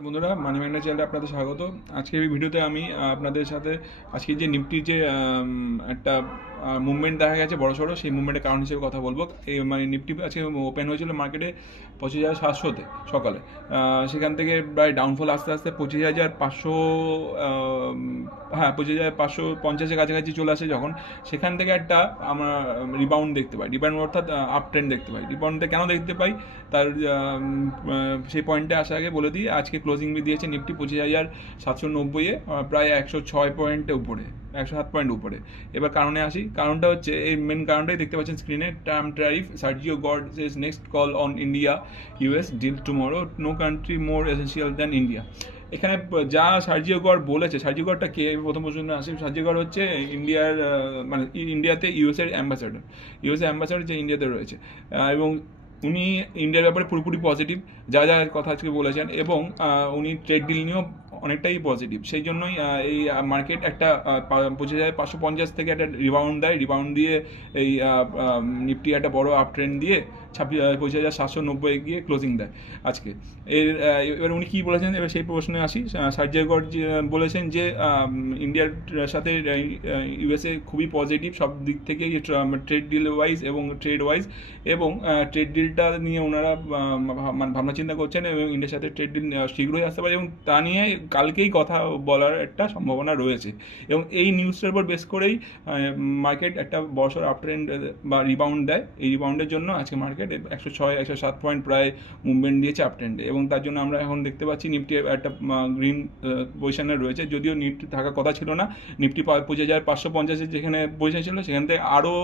বন্ধুরা, money magnet চ্যানেলে আপনাদের স্বাগত। আজকের এই ভিডিওতে আমি আপনাদের সাথে আজকে যে নিফটির যে একটা মুভমেন্ট দেখা গেছে বড়সড়, সেই মুভমেন্টের কারণ হিসেবে কথা বলবো। এই মানে নিফটি আজকে ওপেন হয়েছিল মার্কেটে 25,700-তে সকালে। সেখান থেকে প্রায় ডাউনফল আস্তে আস্তে 25,500, হ্যাঁ 25,550-এর কাছাকাছি চলে আসে। যখন সেখান থেকে একটা আমরা রিবাউন্ড দেখতে পাই, রিবাউন্ড অর্থাৎ আপ ট্রেন্ড দেখতে পাই। রিবাউন্ডটা কেন দেখতে পাই তার সেই পয়েন্টে আসার আগে বলে দিই, আজকে ক্লোজিং দিয়েছে নিফটি 25,790-এ, প্রায় 106 পয়েন্টের উপরে, 107 পয়েন্ট উপরে। এবার কারণে আসি। কারণটা হচ্ছে, এই মেন কারণটাই দেখতে পাচ্ছেন স্ক্রিনে, Trump tariff, Sergio Gor says next call on India US deal tomorrow, no country more essential than India. এখানে যা সার্জিও গড বলেছে, সার্জিও গডটা কে প্রথম প্রশ্ন আসে। সার্জিও গড হচ্ছে ইন্ডিয়ার মানে ইন্ডিয়াতে ইউএসের অ্যাম্বাসাডার, ইউএসএ অ্যাম্বাসাডার যে ইন্ডিয়াতে রয়েছে। এবং উনি ইন্ডিয়ার ব্যাপারে পুরোপুরি পজিটিভ, যা যা কথা আজকে বলেছেন, এবং উনি ট্রেড ডিল নিয়েও অনেকটাই পজিটিভ। সেই জন্যই এই মার্কেট একটা 25,550 থেকে একটা রিবাউন্ড দেয়, রিবাউন্ড দিয়ে এই নিফটি একটা বড় আপ ট্রেন্ড দিয়ে 25,790 গিয়ে ক্লোজিং দেয় আজকে। এবার উনি কী বলেছেন, এবার সেই প্রশ্নে আসি। সার্জিও গড বলেছেন যে ইন্ডিয়ার সাথে ইউএসএ খুবই পজিটিভ সব দিক থেকেই, ট্রেড ডিল ওয়াইজ এবং ট্রেড ওয়াইজ, এবং ট্রেড ডিলটা নিয়ে ওনারা মানে ভাবনা চিন্তা করছেন, এবং ইন্ডিয়ার সাথে ট্রেড ডিল শীঘ্রই আসতে পারে, এবং তা নিয়ে কালকেই কথা বলার একটা সম্ভাবনা রয়েছে। এবং এই নিউজটার উপর বেস করেই মার্কেট একটা বড়সড় আপ ট্রেন্ড বা রিবাউন্ড দেয়। এই রিবাউন্ডের জন্য আজকে মার্কেট 106-107 পয়েন্ট প্রায় মুভমেন্ট দিয়েছে আপ ট্রেন্ডে, এবং তার জন্য আমরা এখন দেখতে পাচ্ছি নিফটি একটা গ্রিন পজিশনে রয়েছে। যদিও নিফটি থাকার কথা ছিল না, নিফটি 25,550-এর যেখানে পজিশন ছিল সেখান থেকে আরও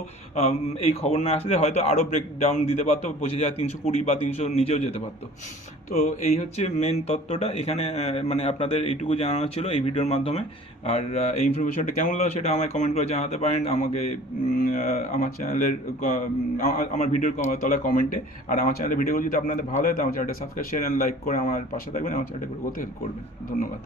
এই খবর না আসলে হয়তো আরও ব্রেকডাউন দিতে পারতো, 25,320 বা 300 নিচেও যেতে পারতো। তো এই হচ্ছে মেন তত্ত্বটা এখানে, মানে আপনাদের এইটুকু জানানো ছিল এই ভিডিওর মাধ্যমে। আর এই ইনফরমেশনটা কেমন লাগলো সেটা আমায় কমেন্ট করে জানাতে পারেন আমাকে, আমার চ্যানেলের আমার ভিডিওর তলায় কমেন্টে। আর আমার চ্যানেলের ভিডিওগুলো যদি আপনাদের ভালো হয় তো আমার চ্যানেলটা সাবস্ক্রাইব, শেয়ার অ্যান্ড লাইক করে আমার পাশে থাকবেন, আমার চ্যানেলটা গ্রো করতে হেল্প করবেন। ধন্যবাদ।